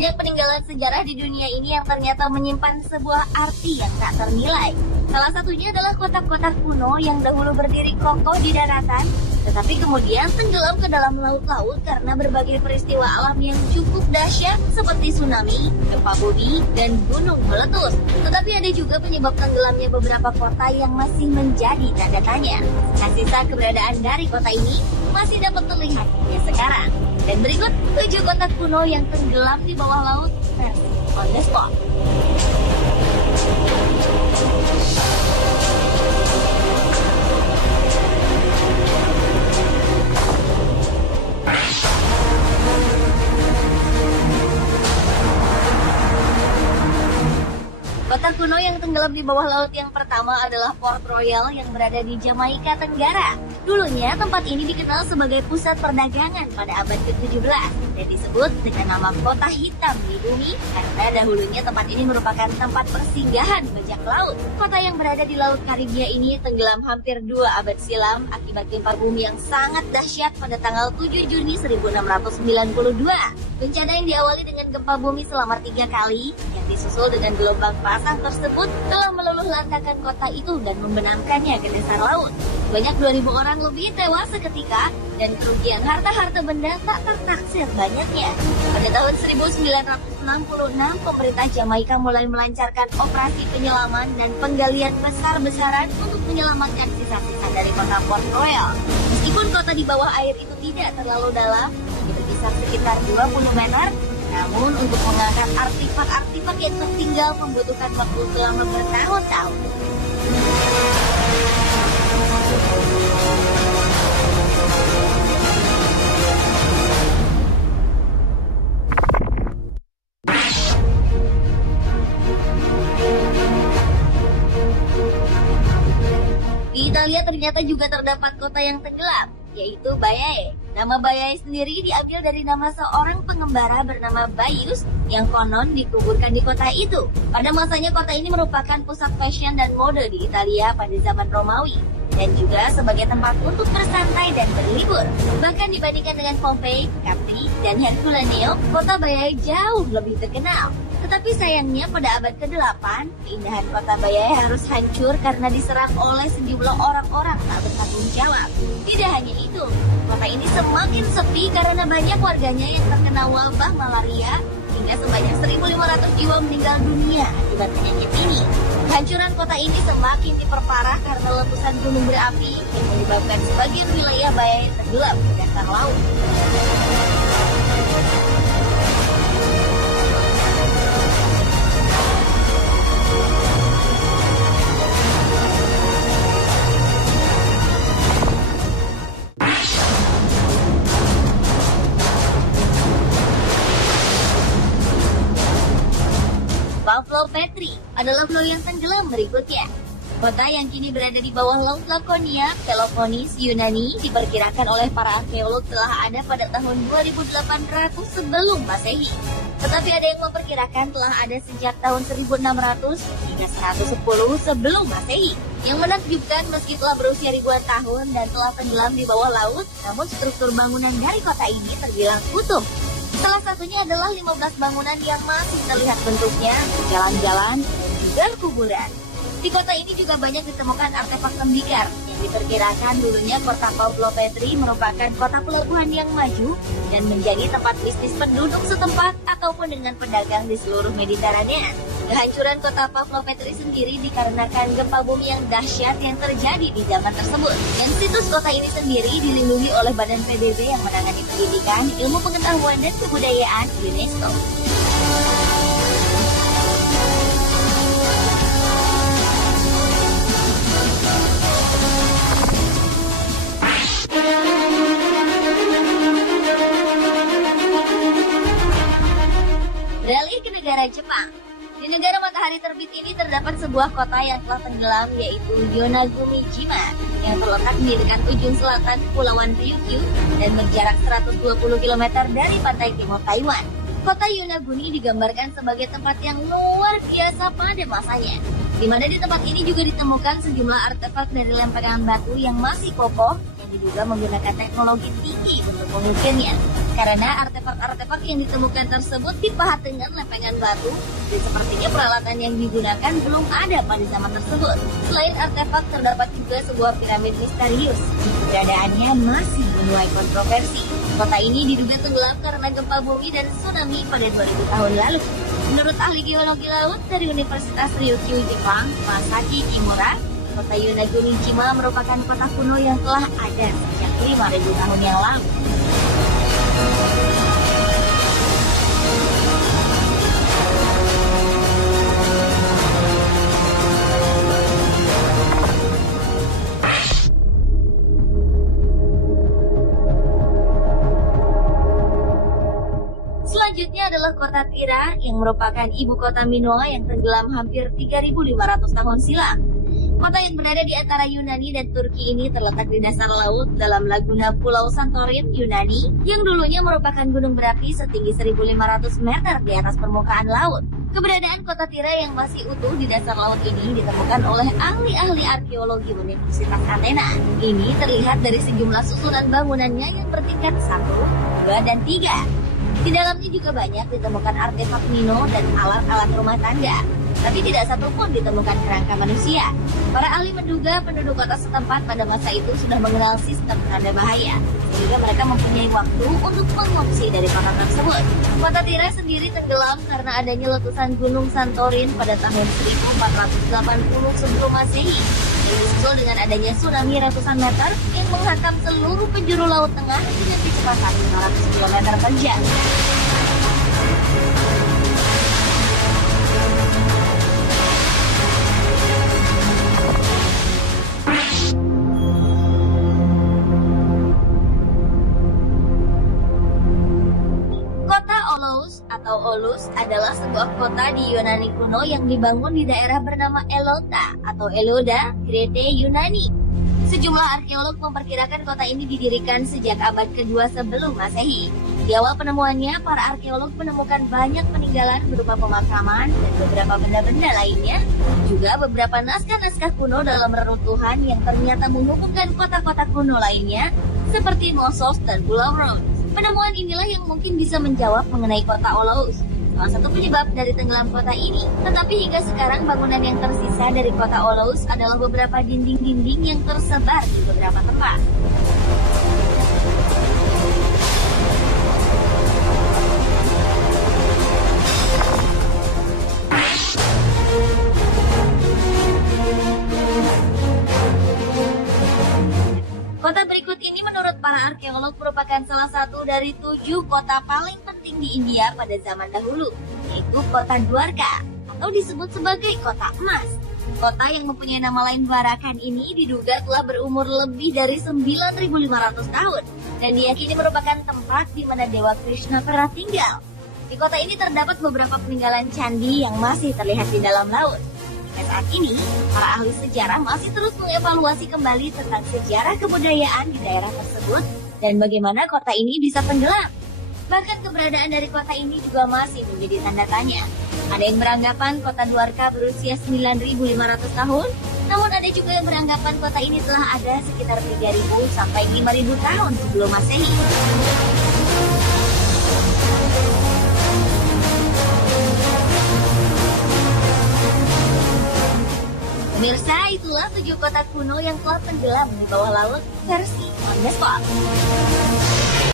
Banyak peninggalan sejarah di dunia ini yang ternyata menyimpan sebuah arti yang tak ternilai. Salah satunya adalah kota-kota kuno yang dahulu berdiri kokoh di daratan, tetapi kemudian tenggelam ke dalam laut-laut karena berbagai peristiwa alam yang cukup dahsyat seperti tsunami, gempa bumi, dan gunung meletus. Tetapi ada juga penyebab tenggelamnya beberapa kota yang masih menjadi tanda tanya. Nah, sisa keberadaan dari kota ini masih dapat terlihat hingga sekarang. Dan berikut 7 kota kuno yang tenggelam di bawah laut versi on the spot. Kota kuno yang tenggelam di bawah laut yang pertama adalah Port Royal yang berada di Jamaika Tenggara. Dulunya tempat ini dikenal sebagai pusat perdagangan pada abad ke-17 dan disebut dengan nama Kota Hitam di Bumi karena dahulunya tempat ini merupakan tempat persinggahan bajak laut. Kota yang berada di Laut Karibia ini tenggelam hampir 2 abad silam akibat gempa bumi yang sangat dahsyat pada tanggal 7 Juni 1692. Bencana yang diawali dengan gempa bumi selama 3 kali yang disusul dengan gelombang pasang tersebut telah meluluh lantakan kota itu dan membenamkannya ke dasar laut. Banyak 2.000 orang lebih tewas seketika dan kerugian harta-harta benda tak tertaksir banyaknya. Pada tahun 1966, pemerintah Jamaika mulai melancarkan operasi penyelaman dan penggalian besar-besaran untuk menyelamatkan sisa-sisa dari kota Port Royal. Meskipun kota di bawah air itu tidak terlalu dalam, berkisar sekitar 20 meter, namun untuk mengangkat artefak-artefak yang tertinggal membutuhkan waktu selama bertahun-tahun. Di Italia ternyata juga terdapat kota yang tenggelam, yaitu Baiae. Nama Baiae sendiri diambil dari nama seorang pengembara bernama Baius yang konon dikuburkan di kota itu. Pada masanya kota ini merupakan pusat fashion dan mode di Italia pada zaman Romawi dan juga sebagai tempat untuk bersantai dan berlibur. Bahkan dibandingkan dengan Pompei, Capri, dan Herculaneum, kota Baiae jauh lebih terkenal. Tetapi sayangnya pada abad ke-8, keindahan kota Baiae harus hancur karena diserang oleh sejumlah orang-orang tak bertanggung jawab. Tidak hanya itu, kota ini semakin sepi karena banyak warganya yang terkena wabah malaria hingga sebanyak 1.500 jiwa meninggal dunia akibat penyakit ini. Kehancuran kota ini semakin diperparah karena letusan gunung berapi yang menyebabkan sebagian wilayah Baiae tenggelam ke dasar laut. Pavlo Petri adalah pulau yang tenggelam berikutnya. Kota yang kini berada di bawah laut Lakonia, Peloponnes, Yunani, diperkirakan oleh para arkeolog telah ada pada tahun 2800 sebelum Masehi. Tetapi ada yang memperkirakan telah ada sejak tahun 1600 hingga 110 sebelum Masehi. Yang menakjubkan meski telah berusia ribuan tahun dan telah tenggelam di bawah laut, namun struktur bangunan dari kota ini terbilang utuh. Salah satunya adalah 15 bangunan yang masih terlihat bentuknya, jalan-jalan, dan juga kuburan. Di kota ini juga banyak ditemukan artefak tembikar yang diperkirakan dulunya kota Pavlo Petri merupakan kota pelabuhan yang maju dan menjadi tempat bisnis penduduk setempat ataupun dengan pedagang di seluruh Mediterania. Kehancuran kota Pavlo Petri sendiri dikarenakan gempa bumi yang dahsyat yang terjadi di zaman tersebut. Dan situs kota ini sendiri dilindungi oleh Badan PBB yang menangani pendidikan, ilmu pengetahuan dan kebudayaan UNESCO. Beralih ke negara Jepang. Di negara matahari terbit ini terdapat sebuah kota yang telah tenggelam, yaitu Yonaguni-jima, yang terletak di dekat ujung selatan Kepulauan Ryukyu dan berjarak 120 km dari pantai timur Taiwan. Kota Yonaguni digambarkan sebagai tempat yang luar biasa pada masanya, di mana di tempat ini juga ditemukan sejumlah artefak dari lempengan batu yang masih kokoh yang diduga menggunakan teknologi tinggi untuk mengukirnya. Karena artefak-artefak yang ditemukan tersebut dipahat dengan lempengan batu, dan sepertinya peralatan yang digunakan belum ada pada zaman tersebut. Selain artefak, terdapat juga sebuah piramid misterius. Keberadaannya masih menuai kontroversi. Kota ini diduga tenggelam karena gempa bumi dan tsunami pada 2000 tahun lalu. Menurut ahli geologi laut dari Universitas Ryukyu, Jepang, Masaki Kimura, kota Yonaguni-jima merupakan kota kuno yang telah ada sejak 5.000 tahun yang lalu. Selanjutnya adalah kota Tira yang merupakan ibu kota Minoa yang tenggelam hampir 3.500 tahun silam. Kota yang berada di antara Yunani dan Turki ini terletak di dasar laut dalam laguna Pulau Santorin, Yunani, yang dulunya merupakan gunung berapi setinggi 1.500 meter di atas permukaan laut. Keberadaan kota Tira yang masih utuh di dasar laut ini ditemukan oleh ahli-ahli arkeologi Universitas Athena. Ini terlihat dari sejumlah susunan bangunannya yang bertingkat 1, 2, dan 3. Di dalamnya juga banyak ditemukan artefak Mino dan alat-alat rumah tangga. Tapi tidak satupun ditemukan kerangka manusia. Para ahli menduga penduduk kota setempat pada masa itu sudah mengenal sistem tanda bahaya, sehingga mereka mempunyai waktu untuk mengungsi dari kota tersebut. Kota Tira sendiri tenggelam karena adanya letusan Gunung Santorin pada tahun 1480 sebelum Masehi. Yang disusul dengan adanya tsunami ratusan meter yang menghantam seluruh penjuru Laut Tengah dengan kecepatan 500 km per jam. Atau Olus adalah sebuah kota di Yunani kuno yang dibangun di daerah bernama Elota atau Eloda, Krete, Yunani. Sejumlah arkeolog memperkirakan kota ini didirikan sejak abad kedua sebelum Masehi. Di awal penemuannya, para arkeolog menemukan banyak peninggalan berupa pemakaman dan beberapa benda-benda lainnya, juga beberapa naskah-naskah kuno dalam reruntuhan yang ternyata menghubungkan kota-kota kuno lainnya seperti Knossos dan Pulau Rhodes. Penemuan inilah yang mungkin bisa menjawab mengenai kota Olous, salah satu penyebab dari tenggelam kota ini. Tetapi hingga sekarang bangunan yang tersisa dari kota Olous adalah beberapa dinding-dinding yang tersebar di beberapa tempat. Kota berikut ini menurut para arkeolog merupakan salah satu dari 7 kota paling penting di India pada zaman dahulu, yaitu kota Dwarka, atau disebut sebagai kota emas. Kota yang mempunyai nama lain Dwarakan ini diduga telah berumur lebih dari 9.500 tahun, dan diyakini merupakan tempat di mana Dewa Krishna pernah tinggal. Di kota ini terdapat beberapa peninggalan candi yang masih terlihat di dalam laut. Sampai saat ini, para ahli sejarah masih terus mengevaluasi kembali tentang sejarah kebudayaan di daerah tersebut dan bagaimana kota ini bisa tenggelam. Bahkan keberadaan dari kota ini juga masih menjadi tanda tanya. Ada yang beranggapan kota Dwarka berusia 9.500 tahun, namun ada juga yang beranggapan kota ini telah ada sekitar 3.000 sampai 5.000 tahun sebelum Masehi. Pemirsa, itulah 7 kota kuno yang telah tenggelam di bawah laut versi On The Spot.